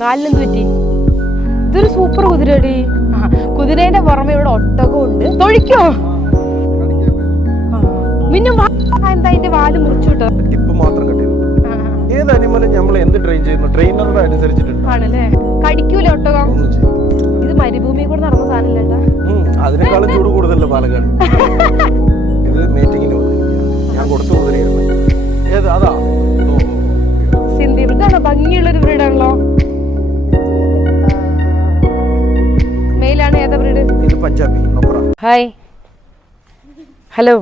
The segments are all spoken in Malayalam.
കാലിനെന്ത് പറ്റി? ഇതൊരു സൂപ്പർ കുതിരടി. കുതിരേന്റെ പുറമെ ഇവിടെ ഒട്ടകവും ഉണ്ട്. തൊഴിക്കോ? പിന്നെ എന്താ അതിന്റെ വാല് മുറിച്ചു കിട്ടോ? ടിപ്പ് മാത്രം കെട്ടിയത്. ഏത് അനിമലും നമ്മൾ എന്ത് ട്രെയിൻ ചെയ്യുന്നു ട്രെയിനറുടെ അനുസരിച്ചിട്ടുണ്ട്. ആണല്ലേ? കടിക്കൂല ഒട്ടകം? ഇത് മരുഭൂമിയിൽ കൂടെ നടന്ന സാധനല്ലേട്ടാ? അതിനേക്കാളും ചൂട് കൂടുതലല്ലേ പാലക്കാട്. ഇത് മീറ്റിങ്ങിന് ഞാൻ കൊടുത്തു കുതിരയായിരുന്നു. ഏത് അതാ സിന്ധി ഇതാണോ? ഭംഗിയുള്ളൊരു ബ്രീഡാണല്ലോ. മെയിലാണ്. ഏതാ ബ്രീഡ്? ഇത് പഞ്ചാബി. Hi, hello.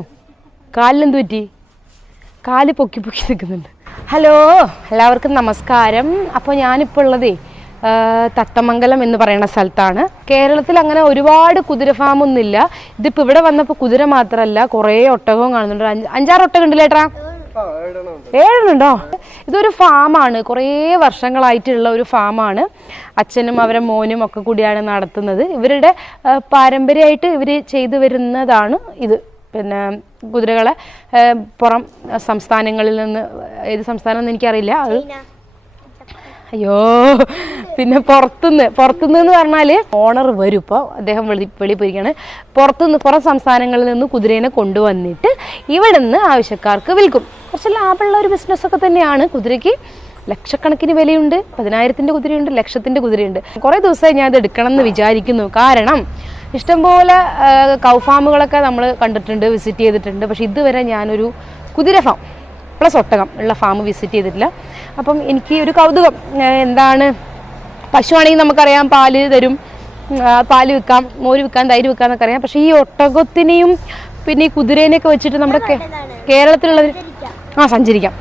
കാലിനെന്ത് പറ്റി? കാല് പൊക്കി പൊക്കി നിൽക്കുന്നുണ്ട്. ഹലോ, എല്ലാവർക്കും നമസ്കാരം. അപ്പോൾ ഞാനിപ്പോൾ ഉള്ളതേ തത്തമംഗലം എന്ന് പറയുന്ന സ്ഥലത്താണ്. കേരളത്തിൽ അങ്ങനെ ഒരുപാട് കുതിര ഫാമൊന്നുമില്ല. ഇതിപ്പോൾ ഇവിടെ വന്നപ്പോൾ കുതിര മാത്രമല്ല കുറേ ഒട്ടകവും കാണുന്നുണ്ട്. 5-6 ഒട്ടകം ഉണ്ട് ലേട്ടാ? 7 ഇതൊരു ഫാമാണ്. കുറേ വർഷങ്ങളായിട്ടുള്ള ഒരു ഫാമാണ്. അച്ഛനും അവരെ മോനും ഒക്കെ കൂടിയാണ് നടത്തുന്നത്. ഇവരുടെ പാരമ്പര്യമായിട്ട് ഇവർ ചെയ്തു വരുന്നതാണ് ഇത്. പിന്നെ കുതിരകളെ പുറം സംസ്ഥാനങ്ങളിൽ നിന്ന്, ഏത് സംസ്ഥാനം എന്ന് എനിക്കറിയില്ല. അത് അയ്യോ, പിന്നെ പുറത്തുനിന്ന് എന്ന് പറഞ്ഞാൽ ഓണർ വരും. ഇപ്പോൾ അദ്ദേഹം വെളി പോയിരിക്കുകയാണ്. പുറം സംസ്ഥാനങ്ങളിൽ നിന്ന് കുതിരേനെ കൊണ്ടുവന്നിട്ട് ഇവിടെ നിന്ന് ആവശ്യക്കാർക്ക് വിൽക്കും. കുറച്ച് ലാഭമുള്ള ഒരു ബിസിനസ്സൊക്കെ തന്നെയാണ്. കുതിരയ്ക്ക് ലക്ഷക്കണക്കിന് വിലയുണ്ട്. 10,000-ന്റെ കുതിരയുണ്ട്, ലക്ഷത്തിൻ്റെ കുതിരയുണ്ട്. കുറേ ദിവസമായി ഞാൻ ഇത് എടുക്കണം എന്ന് വിചാരിക്കുന്നു. കാരണം ഇഷ്ടംപോലെ കൗ ഫാമുകളൊക്കെ നമ്മൾ കണ്ടിട്ടുണ്ട്, വിസിറ്റ് ചെയ്തിട്ടുണ്ട്. പക്ഷെ ഇതുവരെ ഞാനൊരു കുതിര ഫാം പ്ലസ് ഒട്ടകം ഉള്ള ഫാം വിസിറ്റ് ചെയ്തിട്ടില്ല. അപ്പം എനിക്ക് ഒരു കൗതുകം. എന്താണ്, പശുവാണെങ്കിൽ നമുക്കറിയാം പാല് തരും, പാല് വിൽക്കാം, മോര് വിൽക്കാം, തൈര് വിൽക്കാം എന്നൊക്കെ അറിയാം. പക്ഷേ ഈ ഒട്ടകത്തിനെയും പിന്നെ ഈ കുതിരേനെയൊക്കെ വെച്ചിട്ട് നമ്മുടെ കേരളത്തിലുള്ളവർ സഞ്ചരിക്കാം.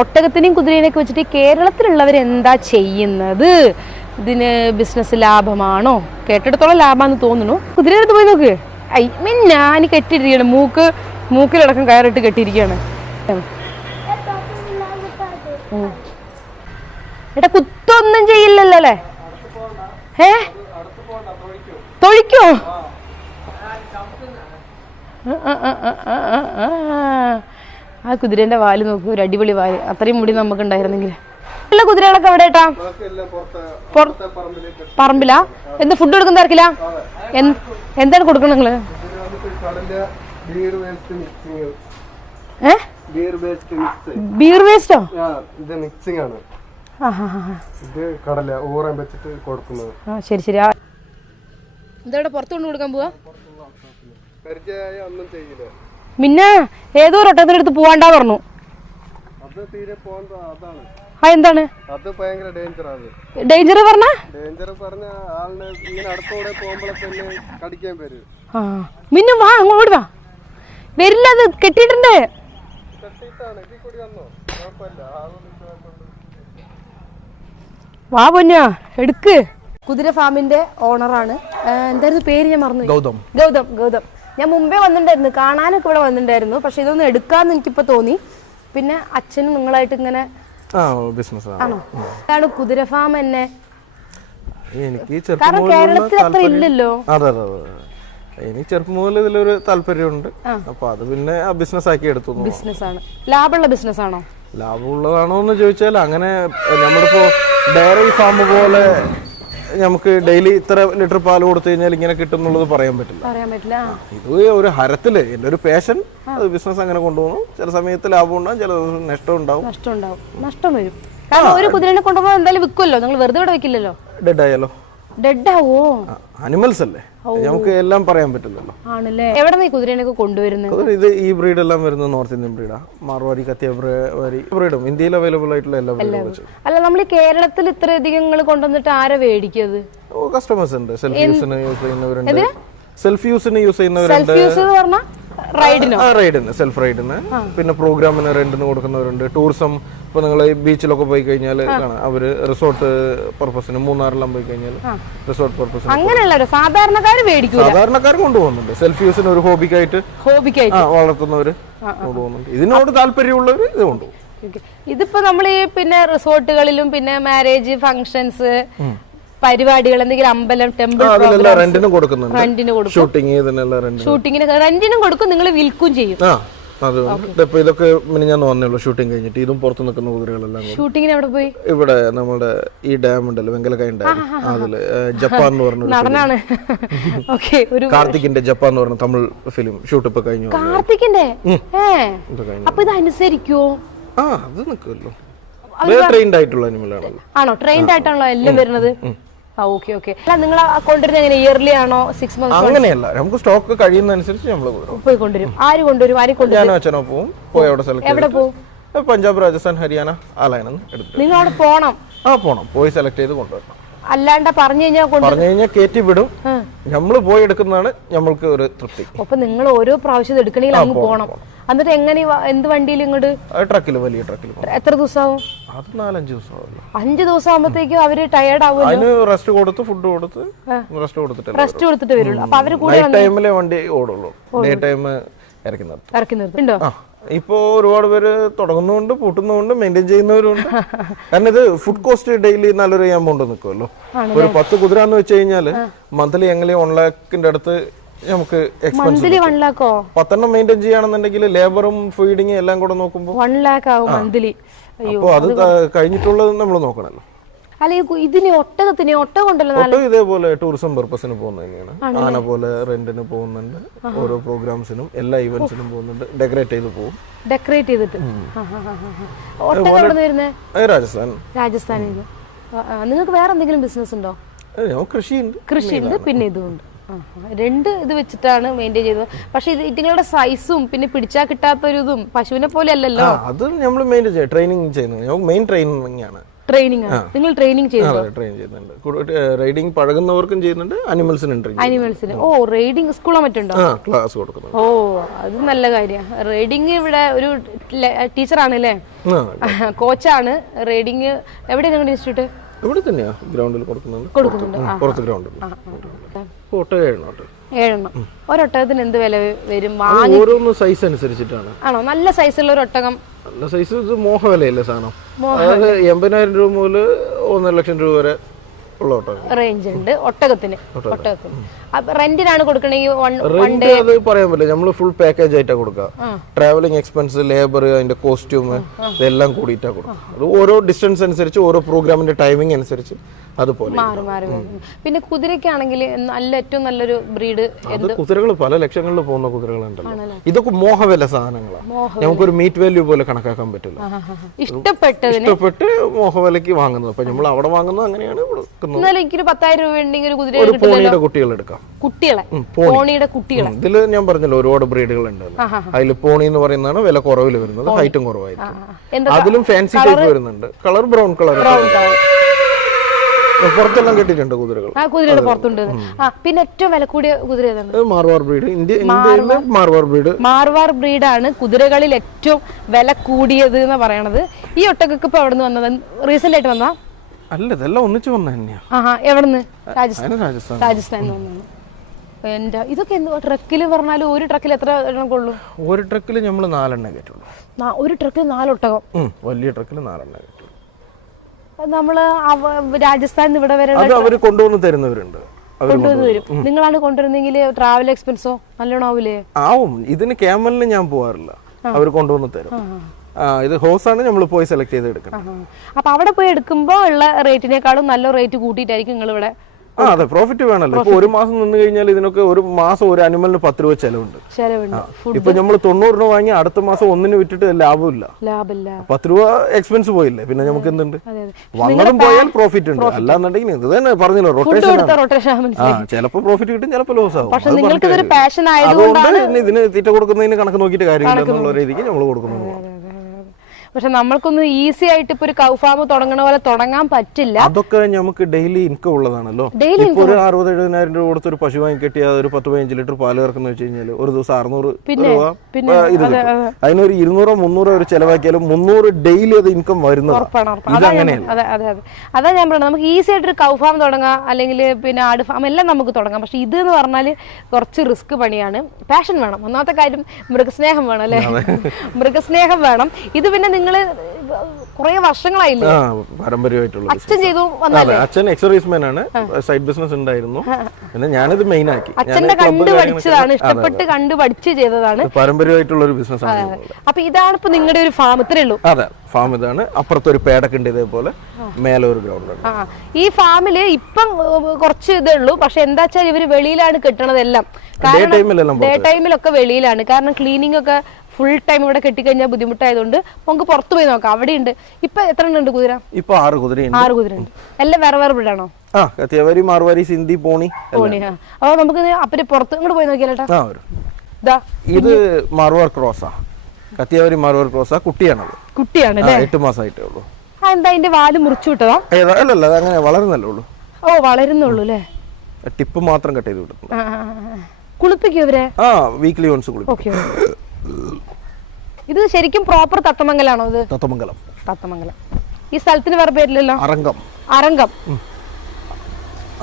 ഒട്ടകത്തിനെയും കുതിരേനെയൊക്കെ വെച്ചിട്ട് കേരളത്തിലുള്ളവർ എന്താ ചെയ്യുന്നത്? ഇതിന് ബിസിനസ് ലാഭമാണോ? കേട്ടിടത്തോളം ലാഭമാണെന്ന് തോന്നുന്നു. കുതിരയെടുത്ത് പോയി നോക്ക്. ഞാൻ കെട്ടിയിരിക്കുകയാണ്. മൂക്കിലടക്കം കയറിട്ട് കെട്ടിയിരിക്കുകയാണ്. ഏട്ടാ കുത്തൊന്നും ചെയ്യില്ലല്ലോ അല്ലേ? തൊഴിക്കോ? ആ കുതിരേന്റെ വാല് നോക്കൂ, ഒരു അടിപൊളി വാല്. അത്രയും മുടി നമുക്ക് ഉണ്ടായിരുന്നെങ്കിൽ. എല്ലാ കുതിരകളൊക്കെ എവിടെ ഏട്ടാ? പറമ്പിലാ? എന്ത് ഫുഡ് കൊടുക്കുന്ന തിരക്കില്ല? എന്താണ് കൊടുക്കുന്നത് നിങ്ങള്? ബീർ വേസ്റ്റോ? ശരി ശരി. ഇതവിടെ പുറത്തു കൊണ്ട് കൊടുക്കാൻ പോവാ? പിന്നെ ഏതോ ഒരു ഒട്ടകത്തിന്റെ അടുത്ത് പോവാണ്ടാ പറഞ്ഞു. എന്താണ് ഡേഞ്ചർ പറഞ്ഞ? പിന്നെ വാ, അങ്ങോട്ട് വാ. വരില്ല, അത് കെട്ടിയിട്ടുണ്ട്. വാ പൊന്നാ, എടുക്ക്. കുതിര ഫാമിന്റെ ഓണറാണ്. എന്തായിരുന്നു പേര്? ഞാൻ മറന്നു. ഗൗതം. ഞാൻ മുമ്പേ വന്നിട്ടുണ്ടായിരുന്നു, കാണാനൊക്കെ ഇവിടെ വന്നിട്ടുണ്ടായിരുന്നു. പക്ഷെ ഇതൊന്നും എടുക്കാന്ന് എനിക്കിപ്പോ തോന്നി. പിന്നെ അച്ഛനും നിങ്ങളായിട്ട് ഇങ്ങനെ ആണോ? അതാണ് കുതിര ഫാം തന്നെ. കാരണം കേരളത്തിൽ അത്ര ഇല്ലല്ലോ. എനിക്ക് ചെറുപ്പം മുതൽ ഇതിലൊരു താല്പര്യമുണ്ട്. അപ്പൊ അത് പിന്നെ ആ ബിസിനസ് ആക്കി എടുത്തു. ബിസിനസ്സാണ്. ലാഭമുള്ള ബിസിനസ് ആണോ? ലാഭമുള്ളതാണോ എന്ന് ചോദിച്ചാൽ അങ്ങനെ നമ്മളിപ്പോ ഡയറി ഫാം പോലെ നമുക്ക് ഡെയിലി ഇത്ര ലിറ്റർ പാല് കൊടുത്തു കഴിഞ്ഞാൽ ഇങ്ങനെ കിട്ടും എന്നുള്ളത് പറയാൻ പറ്റില്ല. ഇത് ഒരു ഹരത്തില് എന്റെ ഒരു പാഷൻ, അത് ബിസിനസ് അങ്ങനെ കൊണ്ടുപോകുന്നു. ചില സമയത്ത് ലാഭം ഉണ്ടാവും, ചില നഷ്ടം ഉണ്ടാവും. നഷ്ടം വരും. കാരണം ഒരു കുതിരനെ കൊണ്ടുപോകാൻ എന്തായാലും വിൽക്കുമല്ലോ, നിങ്ങൾ വെറുതെ ഇവിടെ വെക്കില്ലല്ലോ. ഡെഡ് ആയാലോ? ഡെഡാവോ? അനിമൽസ് അല്ലേ, നമുക്ക് എല്ലാം പറയാൻ പറ്റില്ലല്ലോ. ആണല്ലേ? എവിടെ നിന്ന് ഈ കുതിരേനൊക്കെ കൊണ്ടുവരുന്നത്? ഇത് ഈ ബ്രീഡ് എല്ലാം വരുന്നത് നോർത്ത് ഇന്ത്യൻ ബ്രീഡാ. മാർവാടി, കത്തിയവാരി ബ്രീഡും ഇന്ത്യയിൽ അവൈലബിൾ ആയിട്ടുള്ള എല്ലാ ബ്രീഡും. അല്ല, നമ്മൾ ഈ കേരളത്തിൽ ഇത്രയധികം കൊണ്ടുവന്നിട്ട് ആരാ മേടിക്കുന്നത്? കസ്റ്റമേഴ്സ് ഉണ്ട്. സെൽഫ് യൂസിന് യൂസ് ചെയ്യുന്നവരുണ്ട്. സെൽഫ് യൂസിന് യൂസ് ചെയ്യുന്നവരുണ്ട്. റൈഡിന്, സെൽഫ് റൈഡിന്. പിന്നെ പ്രോഗ്രാമിന് റെന്റിന് കൊടുക്കുന്നവരുണ്ട്. ടൂറിസം, ഇപ്പൊ നിങ്ങൾ ബീച്ചിലൊക്കെ പോയി കഴിഞ്ഞാൽ കാണാം, അവര് റിസോർട്ട് പർപ്പസിന് മൂന്നാറെല്ലാം പോയി കഴിഞ്ഞാൽ റിസോർട്ട് പർപ്പസിന് സാധാരണക്കാർ കൊണ്ടുപോകുന്നുണ്ട്. സെൽഫ് യൂസിന് ഒരു ഹോബിക്കായിട്ട് വളർത്തുന്നവര് കൊണ്ടുപോകുന്നുണ്ട്. ഇതിനോട് താല്പര്യമുള്ളവര് ഇത് കൊണ്ടുപോകും. ഇതിപ്പോ നമ്മൾ ഈ പിന്നെ റിസോർട്ടുകളിലും പിന്നെ മാരേജ് ഫംഗ്ഷൻസ് പരിപാടികൾ, എന്തെങ്കിലും അമ്പലം, ടെമ്പിൾ, റെന്റിന് കൊടുക്കുന്നുണ്ട്. ഷൂട്ടിങ്ങിന് റെന്റിനും കൊടുക്കും. നിങ്ങൾ വിൽക്കും ചെയ്യും. അത് ഇപ്പൊ ഇതൊക്കെ ഞാൻ വന്നേ ഉള്ളൂ ഷൂട്ടിംഗ് കഴിഞ്ഞിട്ട്. ഇതും പുറത്ത് നിൽക്കുന്ന കുതിരകളെല്ലാം ഷൂട്ടിങ്ങിന് എവിടെ പോയി? ഇവിടെ നമ്മുടെ ഈ ഡാം ഉണ്ടല്ലോ, വെങ്കലക്കായ ഡാം, അതില് ജപ്പാൻ എന്ന് പറഞ്ഞ കാർത്തിക്കിന്റെ ജപ്പാൻ എന്ന് പറഞ്ഞ തമിഴ് ഫിലിം ഷൂട്ട് ഇപ്പൊ കഴിഞ്ഞു. കാർത്തിക്കിന്റെ അപ്പൊ ഇത് അനുസരിക്കോ? അത് നിൽക്കുമല്ലോ, ട്രെയിൻഡ് ആയിട്ടുള്ള അനിമലാണല്ലോ. ആണോ? ട്രെയിൻഡ് ആയിട്ടാണല്ലോ എല്ലാം വരുന്നത്. നിങ്ങൾ കൊണ്ടുവരുന്നത് എങ്ങനെ? ഇയർലി ആണോ 6 months? അങ്ങനെയല്ല, നമുക്ക് സ്റ്റോക്ക് കഴിയുന്നതനുസരിച്ച് നമ്മൾ പോയി കൊണ്ടുവരും. ആര് കൊണ്ടുവരും? ഞാനോ അച്ഛനോ പോവും. പോയി അവിടെ സെലക്ട്. എവിടെ പോവും? പഞ്ചാബ്, രാജസ്ഥാൻ, ഹരിയാന ആ ലൈനൊന്നും എടുത്തിട്ട് നിങ്ങൾ അവിടെ പോണം. പോണം, പോയി സെലക്ട് ചെയ്ത് കൊണ്ടുവരണം. അല്ലാണ്ട് പറഞ്ഞു കഴിഞ്ഞാൽ കയറ്റി വിടും. നമ്മള് പോയി എടുക്കുന്നതാണ് നമ്മൾക്ക് ഒരു തൃപ്തി. അപ്പൊ നിങ്ങൾ ഓരോ പ്രാവശ്യം എടുക്കണമെങ്കിൽ അങ്ങ് പോണം. എന്നിട്ട് എങ്ങനെ, എന്ത് വണ്ടിയിൽ ഇങ്ങോട്ട്? ട്രക്കില്, വലിയ ട്രക്കിൽ. എത്ര ദിവസമാവും? അത് 4-5 ദിവസമാവില്ല. 5 ദിവസം ആകുമ്പോഴത്തേക്കും അവര് ടയേർഡ് ആവുമല്ലോ. അതിന് റെസ്റ്റ് കൊടുത്ത്, ഫുഡ് കൊടുത്ത്, റെസ്റ്റ് കൊടുത്തിട്ട് വരുള്ളൂ. അപ്പൊ അവര് നൈറ്റ് ടൈമിലെ വണ്ടി ഓടുള്ളൂ, ഡേ ടൈം ഇറക്കി നിർത്തും. ഇപ്പോ ഒരുപാട് പേര് തുടങ്ങുന്നുണ്ട്, പൂട്ടുന്നുണ്ട്, മെയിൻറ്റെയിൻ ചെയ്യുന്നവരുണ്ട്. കാരണം ഇത് ഫുഡ് കോസ്റ്റ് ഡെയിലി നല്ലൊരു എമൗണ്ട് നിൽക്കുമല്ലോ. ഒരു 10 കുതിര എന്ന് വെച്ച് കഴിഞ്ഞാല് മന്ത്ലി എങ്ങനെ 1 lakhന്റെ അടുത്ത് നമുക്ക് എക്സ്പെൻസ്. 10 മെയിൻറ്റെയിൻ ചെയ്യുകയാണെന്നുണ്ടെങ്കിൽ ലേബറും ഫീഡിങ് എല്ലാം കൂടെ നോക്കുമ്പോൾ 1 lakh ആവും മന്ത്ലി. അപ്പൊ അത് കഴിഞ്ഞിട്ടുള്ളത് നമ്മൾ നോക്കണല്ലോ. അല്ലെ ഇതിന് ഒട്ടകത്തിന് ഒട്ടകം ഉണ്ടല്ലോ, ഇതേപോലെ ടൂറിസം പർപ്പസിന് പോകുന്നത് തന്നെയാണ്. ആന പോലെ റെന്റിന് പോകുന്നുണ്ട്, ഓരോ പ്രോഗ്രാംസിനും എല്ലാ ഇവന്റ്സിനും പോകുന്നുണ്ട്. ഡെക്കറേറ്റ് ചെയ്ത് പോകും. ഡെക്കറേറ്റ് ചെയ്തിട്ട്. രാജസ്ഥാനിൽ. നിങ്ങൾക്ക് വേറെ എന്തെങ്കിലും ബിസിനസ് ഉണ്ടോ? കൃഷിയുണ്ട്, പിന്നെ ഇതുണ്ട്. 2 ഇത് വെച്ചിട്ടാണ് മെയിൻറ്റെയിൻ ചെയ്തത്. പക്ഷെ ഇതിങ്ങളുടെ സൈസും പിന്നെ പിടിച്ചാൽ കിട്ടാത്തൊരു ഇതും പശുവിനെ പോലെ അല്ലല്ലോ. അത് നമ്മൾ മെയിൻറ്റെയിൻ ചെയ്യും, ട്രെയിനിങ് ചെയ്യുന്നത്. മെയിൻ ട്രെയിനിങ് ആണ്. നിങ്ങൾ ട്രെയിനിങ് ചെയ്യുന്നുണ്ട്. റൈഡിങ് പഴകുന്നവർക്കും ചെയ്യുന്നുണ്ട്, അനിമൽസിന്. ഓ, റൈഡിങ് സ്കൂളോ മറ്റുണ്ടോ? ക്ലാസ് കൊടുക്കുന്നു. ഓ, അത് നല്ല കാര്യം. റൈഡിങ് ഇവിടെ ഒരു ടീച്ചറാണ് അല്ലേ, കോച്ചാണ്. റൈഡിങ് എവിടെയാണ് നിങ്ങളുടെ ഇൻസ്റ്റിറ്റ്യൂട്ട്? ഇവിടെ തന്നെയാ, ഗ്രൗണ്ടിൽ കൊടുക്കുന്നുണ്ട്. പുറത്ത് ഗ്രൗണ്ടിൽ. 7 ഒരൊട്ടകത്തിന് എന്ത് വില വരും? ഓരോന്ന് സൈസ് അനുസരിച്ചിട്ടാണ്. ആണോ? നല്ല സൈസുള്ള ഒരു ഒട്ടകം? നല്ല സൈസ് ഇത് മോഹവിലയല്ലേ സാധനം. അതായത് 80,000 രൂപ മുതൽ 1.5 ലക്ഷം രൂപ വരെ ഉള്ള റേഞ്ച് ഉണ്ട് ഒട്ടകത്തിന്. റെന്റിനാണ് കൊടുക്കണെങ്കിൽ അത് പറയാൻ പറ്റില്ല. നമ്മള് ഫുൾ പാക്കേജ് ആയിട്ടാ കൊടുക്കുക. ട്രാവലിംഗ് എക്സ്പെൻസ്, ലേബർ, അതിന്റെ കോസ്റ്റ്യൂം ഇതെല്ലാം കൂടിയിട്ടാ കൊടുക്കുക. അത് ഓരോ ഡിസ്റ്റൻസ് അനുസരിച്ച്, ഓരോ പ്രോഗ്രാമിന്റെ ടൈമിംഗ് അനുസരിച്ച് അതുപോലെ മാറി മാറി. പിന്നെ കുതിരക്കാണെങ്കിൽ ഏറ്റവും നല്ലൊരു ബ്രീഡ് കുതിരകൾ പല ലക്ഷങ്ങളിൽ പോകുന്ന കുതിരകളുണ്ടല്ലോ. ഇതൊക്കെ മോഹവില സാധനങ്ങളാണ്. നമുക്കൊരു മീറ്റ് വാല്യൂ പോലെ കണക്കാക്കാൻ പറ്റില്ല. ഇഷ്ടപ്പെട്ട് മോഹവിലക്ക് വാങ്ങുന്നത്. അപ്പൊ നമ്മൾ അവിടെ വാങ്ങുന്നത് അങ്ങനെയാണ്. എനിക്കൊരു 10,000 രൂപ ഉണ്ടെങ്കിൽ ഒരു പോണിയുടെ കുട്ടികൾ എടുക്കാം. ഇതില് ഞാൻ പറഞ്ഞല്ലോ ഒരുപാട് ബ്രീഡുകൾ ഉണ്ട്. അതിൽ പോണി എന്ന് പറയുന്നതാണ് വില കുറവിൽ വരുന്നത്, ഹൈറ്റും കുറവായിരിക്കും. അതിലും ഫാൻസി ടൈപ്പ് വരുന്നുണ്ട്. Colour brown colour. പുറത്തെല്ലാം കെട്ടിട്ടുണ്ട് കുതിരകൾ. കുതിരയുടെ പുറത്തുണ്ട്. പിന്നെ ഏറ്റവും വില കൂടിയ കുതിര മാർവാർ ബ്രീഡ്. ഇന്ത്യയിലെ മാർവാർ ബ്രീഡാണ് കുതിരകളിൽ ഏറ്റവും വില കൂടിയത് എന്ന് പറയണത്. ഈ ഒട്ടകൊക്കെ ഇപ്പൊ എവിടെ നിന്ന് വന്നത്? റീസെന്റ് ആയിട്ട് വന്നാ? അല്ല, ഇതെല്ലാം ഒന്നിച്ച് വന്ന തന്നെയാ. എവിടുന്ന്? രാജസ്ഥാനിൽ വന്നു. ഇതൊക്കെ ട്രക്കില് പറഞ്ഞാലും ഒരു ട്രക്കിൽ എത്ര എണ്ണം കൊള്ളു? ഒരു ട്രക്കിൽ നമ്മൾ 4 എണ്ണം കയറ്റുള്ളൂ. ഒരു ട്രക്കിൽ 4 ഒട്ടകം? വലിയ ട്രക്കിൽ 4 എണ്ണം കയറ്റുള്ളൂ. നമ്മള് രാജസ്ഥാനിൽ ഇവിടെ വരെ അവര് കൊണ്ടുവന്ന് തരുന്നവരുണ്ട്. കൊണ്ടുവന്ന് തരും. നിങ്ങളാണ് കൊണ്ടുവരുന്നെങ്കിൽ ട്രാവൽ എക്സ്പെൻസോ നല്ലോണം ആവൂലേ? ആവും. ഇതിന് ക്യാമലിന് ഞാൻ പോവാറില്ല, അവര് കൊണ്ടുവന്ന് തരും. ഇത് ഹോസാണ് നമ്മൾ പോയി സെലക്ട് ചെയ്ത് എടുക്കണം. അപ്പൊ അവിടെ പോയി എടുക്കുമ്പോ ഉള്ള റേറ്റിനേക്കാളും നല്ല റേറ്റ് കൂട്ടിയിട്ടായിരിക്കും നിങ്ങൾ ഇവിടെ? അതെ, പ്രോഫിറ്റ് വേണമല്ലോ. ഇപ്പൊ ഒരു മാസം നിന്ന് കഴിഞ്ഞാൽ ഇതിനൊക്കെ ഒരു മാസം ഒരു അനിമലിന് 10 രൂപ ചെലവുണ്ട്. ഇപ്പൊ നമ്മൾ 90 രൂപ വാങ്ങി അടുത്ത മാസം ഒന്നിന് വിറ്റിട്ട് ലാഭമില്ല. 10 രൂപ എക്സ്പെൻസ് പോയില്ലേ, പിന്നെ നമുക്ക് എന്തുണ്ട്? വന്നതും പോയാൽ പ്രോഫിറ്റ് ഉണ്ട്. അല്ലാന്നുണ്ടെങ്കിൽ ഇത് തന്നെ പറഞ്ഞല്ലോ, റൊട്ടേഷൻ. ചിലപ്പോ പ്രോഫിറ്റ് കിട്ടും, ചിലപ്പോ ലോസ് ആവും. അതുകൊണ്ട് ഇതിന് തീറ്റ കൊടുക്കുന്നതിന് കണക്ക് നോക്കിയിട്ട് കാര്യമില്ല എന്നുള്ള രീതിക്ക് നമ്മൾ കൊടുക്കുന്നു. പക്ഷെ നമ്മൾക്കൊന്നും ഈസി ആയിട്ട് ഇപ്പൊ ഒരു കൗ ഫാം തുടങ്ങണ പോലെ തുടങ്ങാൻ പറ്റില്ല. അതൊക്കെ നമുക്ക് ഡെയിലി ഇൻകം ഉള്ളതാണല്ലോ. ഇപ്പൊ ഒരു 60,000-70,000 രൂപ കൊടുത്ത് ഒരു പശു വാങ്ങി കെട്ടിയാൽ ഒരു 10-15 ലിറ്റർ പാല് കറക്കുന്ന വെച്ച് കഴിഞ്ഞാൽ ഒരു ദിവസം 600 രൂപ ഇത് കിട്ടും. അതിനൊരു 200-300 ഒരു ചെലവാക്കിയാലും 300 ഡെയിലി അത് ഇൻകം വരുന്നത്. ഇതങ്ങനെയല്ല. അതാ ഞാൻ പറയുന്നത്, നമുക്ക് ഈസി ആയിട്ട് ഒരു കൗ ഫാം തുടങ്ങാം, അല്ലെങ്കിൽ പിന്നെ ആട് ഫാം എല്ലാം നമുക്ക് തുടങ്ങാം. പക്ഷെ ഇത് എന്ന് പറഞ്ഞാൽ കുറച്ച് റിസ്ക് പണിയാണ്. പാഷൻ വേണം. ഒന്നാമത്തെ കാര്യം മൃഗസ്നേഹം വേണം അല്ലെ, മൃഗസ്നേഹം വേണം. ഇത് പിന്നെ നിങ്ങൾ നിങ്ങള് കുറെ വർഷങ്ങളായില്ലേ? പാരമ്പര്യമായിട്ടുള്ള അച്ഛൻ ചെയ്തു? അതെ, അച്ഛൻ എക്സർവീസ്മാൻ ആണ്, സൈഡ് ബിസിനസ് ഉണ്ടായിരുന്നു. പിന്നെ ഞാനിത് മെയിൻ ആക്കി. അച്ഛന്റെ കണ്ടു പഠിച്ചതാണ്, ഇഷ്ടപ്പെട്ട് കണ്ടു പഠിച്ച് ചെയ്തതാണ്. പാരമ്പര്യമായിട്ടുള്ള ഒരു ബിസിനസ് ആണ്. അപ്പൊ ഇതാണ് ഇപ്പൊ നിങ്ങളുടെ ഒരു ഫാം, ഇത്രേ ഉള്ളൂ? അതെ, ഫാം ഇതാണ്. അപ്പുറത്ത് ഒരു പേടൊക്കെ ഉണ്ട്, ഇതേപോലെ മേലെ ഒരു ഗ്രൗണ്ട് ഉണ്ട്. ഈ ഫാമില് ഇപ്പം കുറച്ച് ഇതേ ഉള്ളൂ, പക്ഷെ എന്താ വെച്ചാൽ ഇവര് വെളിയിലാണ് കെട്ടണതെല്ലാം. ഡേ ടൈമിലൊക്കെ വെളിയിലാണ്, കാരണം ക്ലീനിങ് ഒക്കെ ഫുൾ ടൈം ഇവിടെ കെട്ടിക്കഴിഞ്ഞാൽ ബുദ്ധിമുട്ടായതുകൊണ്ട് നമുക്ക് പുറത്തു പോയി നോക്കാം. അവിടെ ഉണ്ട്. ഇപ്പൊ എത്ര ഉണ്ട് കുതിര? ഇപ്പൊ 6 കുതിരയുണ്ട്. 6 കുതിരയുണ്ട്. എല്ലാം വേറെ വേറെ ബ്രീഡാണോ? കത്തിയവാരി, മാർവാരി, സിന്ധി, പോണി. അപ്പൊ നമുക്ക് അപ്പര് പുറത്ത് ഇങ്ങോട്ട് പോയി നോക്കിയാലേട്ടാ. ഇത് മാർവാർ ക്രോസാ, കത്തിയവാരി മാർവാർ ക്രോസാ. കുട്ടിയാണത്. കുട്ടിയാണ് 8 മാസമായിട്ടേ ഉള്ളൂ. എന്താ അതിന്റെ വാല് മുറിച്ചു വിട്ടതാ? അല്ലല്ല, അത് അങ്ങനെ വളരുന്നല്ലേ ഉള്ളൂ. ഓ, വളരുന്നുള്ളൂ അല്ലേ? ടിപ്പ് മാത്രം കട്ട് ചെയ്ത് വിട്ടു. കുളിപ്പിക്കും ഇവരെ? വീക്ക്ലി വൺസ് കുളിപ്പിക്കും. ഇത് ശരിക്കും പ്രോപ്പർ തത്തമംഗലാണോ? ഇത് തത്തമംഗലം. തത്തമംഗലം. ഈ സ്ഥലത്തിന് വേറെ പേരില്ലല്ലോ? അരങ്കം. അരങ്കം.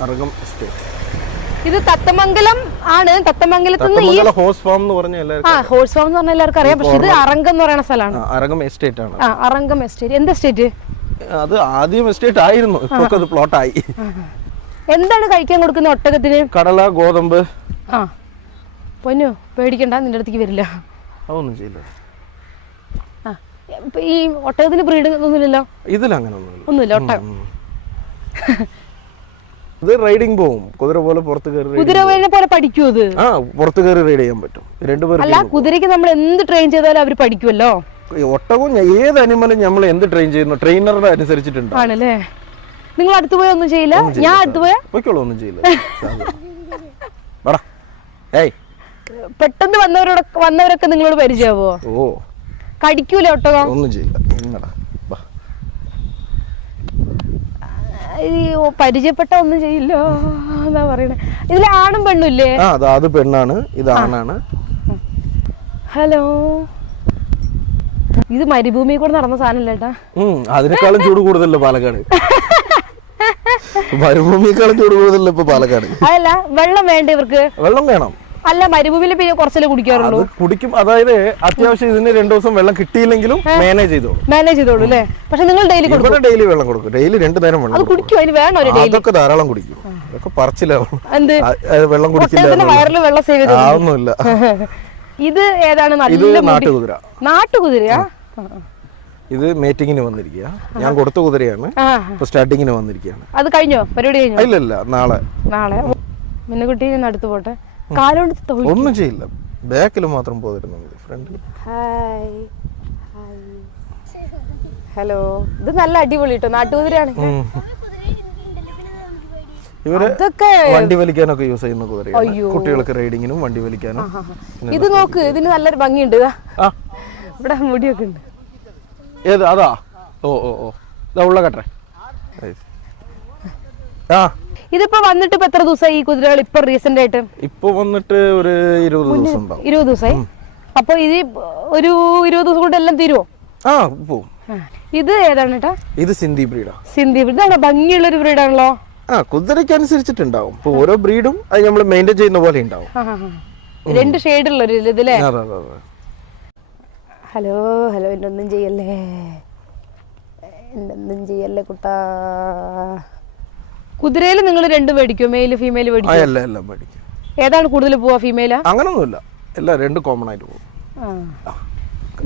അരങ്കം എസ്റ്റേറ്റ്. ഇത് തത്തമംഗലം ആണ്. തത്തമംഗലത്ത് നിന്ന് ഹോഴ്സ് ഫാം എന്ന് പറഞ്ഞ എല്ലാവർക്കും ഹോഴ്സ് ഫാം എന്ന് പറഞ്ഞാൽ എല്ലാവർക്കും അറിയാം. പക്ഷെ ഇത് അരങ്കം എന്ന് പറയുന്ന സ്ഥലമാണ്. അരങ്കം എസ്റ്റേറ്റ് ആണ്. അരങ്കം എസ്റ്റേറ്റ്. എന്ത് എസ്റ്റേറ്റ്? അത് ആദ്യം എസ്റ്റേറ്റ് ആയിരുന്നു, ഇപ്പൊ അത് പ്ലോട്ട് ആയി. എന്താണ് കഴിക്കാൻ കൊടുക്കുന്ന ഒട്ടകത്തിന്? കടല, ഗോതമ്പ്. പൊന്നു പേടിക്കണ്ട, നിന്റെ അടുത്തേക്ക് വരില്ല. അതൊന്നും ചെയ്യില്ല. ഈ ഒട്ടകത്തിന് ബ്രീഡ് ഒന്നുമില്ലല്ലോ? ഇതിലങ്ങനെ ഒന്നുമില്ല. ഒട്ടകം ഇത് റൈഡിങ് പോവും, കുതിര പോലെ പുറത്ത് കയറി. കുതിരനെ പോലെ പഠിക്കുമോ ഇത്? പുറത്ത് കയറി റൈഡ് ചെയ്യാൻ പറ്റും. രണ്ടുപേരും. അല്ല, കുതിരക്ക് നമ്മൾ എന്ത് ട്രെയിൻ ചെയ്താലും അവര് പഠിക്കുമല്ലോ. ഒട്ടകവും ഏത് അനിമലും നമ്മൾ എന്ത് ട്രെയിൻ ചെയ്യുന്നു ട്രെയിനറുടെ അനുസരിച്ചിട്ടുണ്ട്. ആണല്ലേ? നിങ്ങൾ അടുത്ത് പോയാ ഒന്നും ചെയ്യില്ല? ഞാൻ അടുത്ത് പോയാ പോയിക്കോളൂ, ഒന്നും ചെയ്യില്ല. പെട്ടെന്ന് വന്നവരൊക്കെ നിങ്ങളോട് പരിചയമാവോ? ഓ, കടിക്കൂലേ ഒട്ടകം? ഒന്നും ചെയ്യില്ല. പരിചയപ്പെട്ട ഒന്നും ചെയ്യില്ലോ എന്നാ പറയണേ. ഇതിൽ ആണും പെണ്ണും ഇല്ലേ? അത് പെണ്ണാണ്, ഇത് ആണാണ്. ഹലോ, ഇത് മരുഭൂമി കൂടെ നടന്ന സാധനല്ലേട്ടാ? അതിനേക്കാളും ചൂട് കൂടുതലല്ലോ പാലക്കാട്. മരുഭൂമിയേക്കാളും ചൂട് കൂടുതലല്ലോ ഇപ്പൊ പാലക്കാട്. അതല്ല, വെള്ളം വേണ്ട ഇവർക്ക്? വെള്ളം വേണം. അല്ല, മരുഭൂമിയിൽ പിന്നെ കുറച്ചല്ലേ കുടിക്കാറുള്ളൂ? കുടിക്കും. അതായത് അത്യാവശ്യം ഇതിന് 2 ദിവസം വെള്ളം കിട്ടിയില്ലെങ്കിലും മാനേജ് ചെയ്തോളൂ അല്ലേ? പക്ഷെ നിങ്ങൾ ഡെയിലി ഡെയിലി വെള്ളം കൊടുക്കും. ഡെയിലി 2 നേരം വെള്ളം കുടിക്കും. അതിന് വേണോ? അതൊക്കെ ധാരാളം കുടിക്കും. അതൊക്കെ പറച്ചിലാവും. വെള്ളം കുടിക്കില്ല, വയറിൽ വെള്ളം സേവ് ചെയ്ത് ഒന്നുമില്ല. ഇത് ഏതാണ്? ഇത് നാട്ടുകുതിര. നാട്ടുകുതിരയാ? ഇത് മേറ്റിങ്ങിന് വന്നിരിക്കുക. ഞാൻ കൊടുത്ത കുതിരയാണ്. ഇപ്പൊ സ്റ്റാർട്ടിങ്ങിന് വന്നിരിക്കുകയാണ്. അത് കഴിഞ്ഞോ? പരിപാടി കഴിഞ്ഞോ? ഇല്ല, നാളെ. മിന്നുകുട്ടി അടുത്ത് പോട്ടെ. കാലുകൊണ്ട് ഒന്നും ചെയ്യില്ല, ബാക്കിൽ മാത്രം പോയിരുന്നത്. ഫ്രണ്ടിൽ. ഹലോ, ഇത് നല്ല അടിപൊളി കേട്ടോ, നാട്ടുകുതിരയാണ്. ഇവര് വണ്ടി വലിക്കാനൊക്കെ യൂസ് ചെയ്യുന്ന കുതിരയാണ്. കുട്ടികൾക്ക് റൈഡിങ്ങിനും വണ്ടി വലിക്കാനും. ഇത് നോക്ക്, ഇതിന് നല്ലൊരു ഭംഗിയുണ്ട്. ഇവിടെ മുടിയൊക്കെ ഉണ്ട്. ഏത്? അതാ. ഓ, ഉള്ള കട്ടെ. ഇതിപ്പോ വന്നിട്ട് ഇപ്പൊ എത്ര ദിവസമായി ഈ കുതിരകൾ? ഇപ്പൊ റീസെന്റ് ആയിട്ട് ഇപ്പൊ വന്നിട്ട് ഒരു 20 ദിവസം ഉണ്ടാവും. 20 ദിവസമായി. അപ്പൊ ഇത് ഒരു 20 ദിവസം കൊണ്ട് എല്ലാം തീരുവോ? ഇത് ഏതാണ് കേട്ടാ? ഇത് സിന്ധി ബ്രീഡാ. സിന്ധി ബ്രീഡ് ആണോ? ഭംഗിയുള്ള ഒരു ബ്രീഡാണല്ലോ. കുതിരയ്ക്ക് അനുസരിച്ചിട്ടുണ്ടാവും. ഇപ്പൊ ഓരോ ബ്രീഡും അത് നമ്മൾ മെയിൻറ്റെയിൻ ചെയ്യുന്ന പോലെ ഉണ്ടാവും. 2 ഷെയ്ഡ് ഉള്ള ഒരു ഇതില്ലേ? ഹലോ, എന്നൊന്നും ചെയ്യല്ലേ കുട്ടാ. കുതിരയിൽ നിങ്ങൾ 2 മേടിക്കോ? Mail female മേടിക്കോ? ഏതാണ് കൂടുതൽ പോവാ? ഫീമെയിലാ? അങ്ങനൊന്നുമില്ല, എല്ലാം 2 കോമൺ ആയിട്ട് പോകും.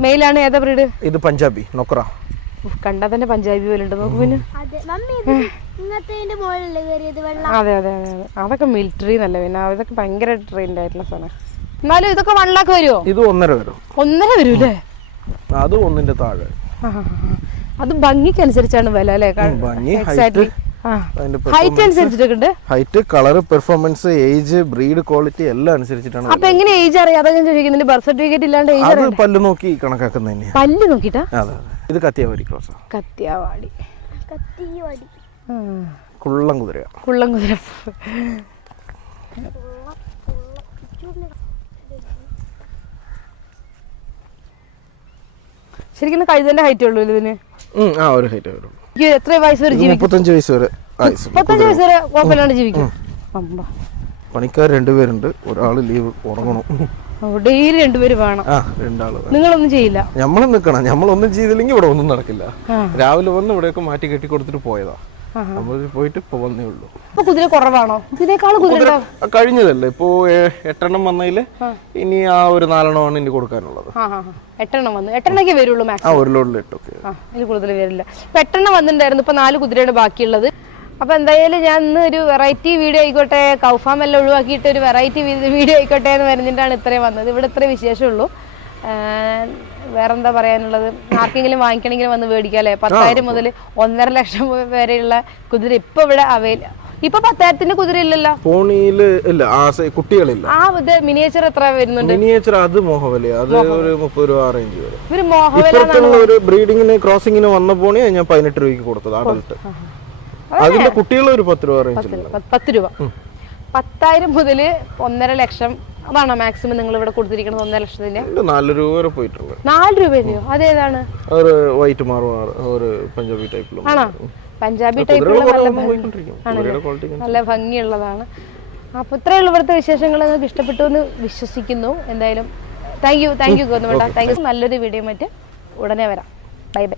മെയിലാണ് ഏതാ ബ്രീഡ്? ഇത് പഞ്ചാബി നൊക്ര. കണ്ടാ തന്നെ പഞ്ചാബി പോലെ ഉണ്ട്. നോക്ക് പിന്നെ. അതെ, അതൊക്കെ മിലിറ്ററി നല്ല. പിന്നെ അതൊക്കെ ഭയങ്കര ട്രെയിൻഡ് ആയിട്ടുള്ള സാധനം. എന്നാലും ഇതൊക്കെ 1 lakh വരുമോ? ഇത് 1.5 വരും. 1.5 വരൂല്ലേ? അത് 1ന്റെ താഴെ. അത് ഭംഗിക്കനുസരിച്ചാണ് വില അല്ലേ? ഹൈറ്റ് അനുസരിച്ചിട്ടുണ്ട്. Height, colour, performance, age, breed quality എല്ലാം അനുസരിച്ചിട്ടാണ്. അപ്പൊ എങ്ങനെ ഏജ് അറിയാം? അതൊക്കെ ചോദിക്കുന്നില്ല. ബർത്ത് സർട്ടിഫിക്കറ്റ് ഇല്ലാണ്ട് ഏജ് അറിയാം? പല്ല് നോക്കി കണക്കാക്കുന്ന തന്നെയാ. പല്ല് നോക്കിട്ടാ? അതെ. ഇത് കത്തിയവാടി ക്രോസ്. കത്തിയവാടി കുള്ളം കുതിര. ശരിക്കും കഴുതന്റെ ഹൈറ്റ് ഉള്ളൂ ഇതിന്? ഒരു ഹൈറ്റ് വരും. എത്ര വയസ്സ് വരെ ജീവിക്കും? 35 വയസ്സ് വരെ. 35 വയസ്സ് വരെ കുഴപ്പമില്ലാണ്ട് ജീവിക്കും. പണിക്കാർ 2 പേരുണ്ട്. ഒരാള് ലീവ് ഉറങ്ങണം. ഡെയിലി രണ്ടുപേര് വേണം. രണ്ടാള്. നിങ്ങളൊന്നും ചെയ്യില്ല? നമ്മളും നിക്കണം. നമ്മളൊന്നും ചെയ്തില്ലെങ്കിൽ ഇവിടെ ഒന്നും നടക്കില്ല. രാവിലെ വന്ന് ഇവിടെയൊക്കെ മാറ്റി കെട്ടി കൊടുത്തിട്ട് പോയതാ. നമ്മൾ പോയിട്ട് ഇപ്പൊ വന്നേ ഉള്ളൂ. കുതിര കുറവാണോ? ഇതിനേക്കാൾ കുതിര കഴിഞ്ഞതല്ലേ ഇപ്പോ 8 എണ്ണം വന്നതില് ഇനി ആ ഒരു 4 എണ്ണമാണ് ഇനി കൊടുക്കാനുള്ളത്. 8 എണ്ണം വന്നു. 8 എണ്ണൊക്കെ വരുള്ളൂ മാക്സിമം. ഒരു ലോഡിൽ 8 ഇതിൽ കൂടുതൽ വരില്ല. ഇപ്പൊ 8 എണ്ണം വന്നിട്ടുണ്ടായിരുന്നു. ഇപ്പൊ 4 കുതിരയാണ് ബാക്കിയുള്ളത്. അപ്പൊ എന്തായാലും ഞാൻ ഇന്ന് ഒരു വെറൈറ്റി വീഡിയോ ആയിക്കോട്ടെ, കൗഫാം എല്ലാം ഒഴിവാക്കിയിട്ട് ഒരു വെറൈറ്റി വീഡിയോ ആയിക്കോട്ടെ എന്ന് പറഞ്ഞിട്ടാണ് ഇത്രയും വന്നത്. ഇവിടെ ഇത്രയും വിശേഷമുള്ളൂ. വേറെന്താ പറയാനുള്ളത്? ആർക്കെങ്കിലും വാങ്ങിക്കണമെങ്കിൽ വന്ന് മേടിക്കാം അല്ലേ? 10,000 മുതൽ 1.5 ലക്ഷം വരെയുള്ള കുതിര ഇപ്പൊ ഇവിടെ അവൈലബിൾ. ഇപ്പൊ 10,000ന്റെ കുതിര ഇല്ലല്ലോ. കുട്ടികളില്ല. ആ ഇത് മിനിയേച്ചർ എത്ര വരുന്നുണ്ട്? മിനിയേച്ചർ അത് മോഹവലി, അത് ഒരു 30 രൂപ റേഞ്ച് വരും. ഇവര് മോഹവല ഒരു ബ്രീഡിങ്ങിന് ക്രോസിങ്ങിന് വന്നപ്പോണേ ഞാൻ 18 രൂപയ്ക്ക് കൊടുത്തത് അഡൽട്ട്. അതിന്റെ കുട്ടികൾ ഒരു 10 രൂപ റേഞ്ച്. 10 രൂപ. 10,000 മുതൽ 1.5 ലക്ഷം അതാണോ മാക്സിമം നിങ്ങൾ ഇവിടെ കൊടുത്തിരിക്കുന്നത്? 1.5 ലക്ഷത്തിന്റെ 4 രൂപ വരെ പോയിട്ടുണ്ട്. 4 രൂപയോ? അതേതാണ്? ഒരു വൈറ്റ് മാർവാർ, ഒരു പഞ്ചാബി ടൈപ്പിലും. ആണോ? പഞ്ചാബി ടൈപ്പിലുള്ള നല്ല ഭംഗിയുള്ളതാണ്. അപ്പൊ ഇത്രയുള്ള ഇവിടുത്തെ വിശേഷങ്ങൾ നിങ്ങൾക്ക് ഇഷ്ടപ്പെട്ടു എന്ന് വിശ്വസിക്കുന്നു. എന്തായാലും thank you Govinda. Thank you. നല്ലൊരു വീഡിയോ മറ്റ് ഉടനെ വരാം. Bye bye.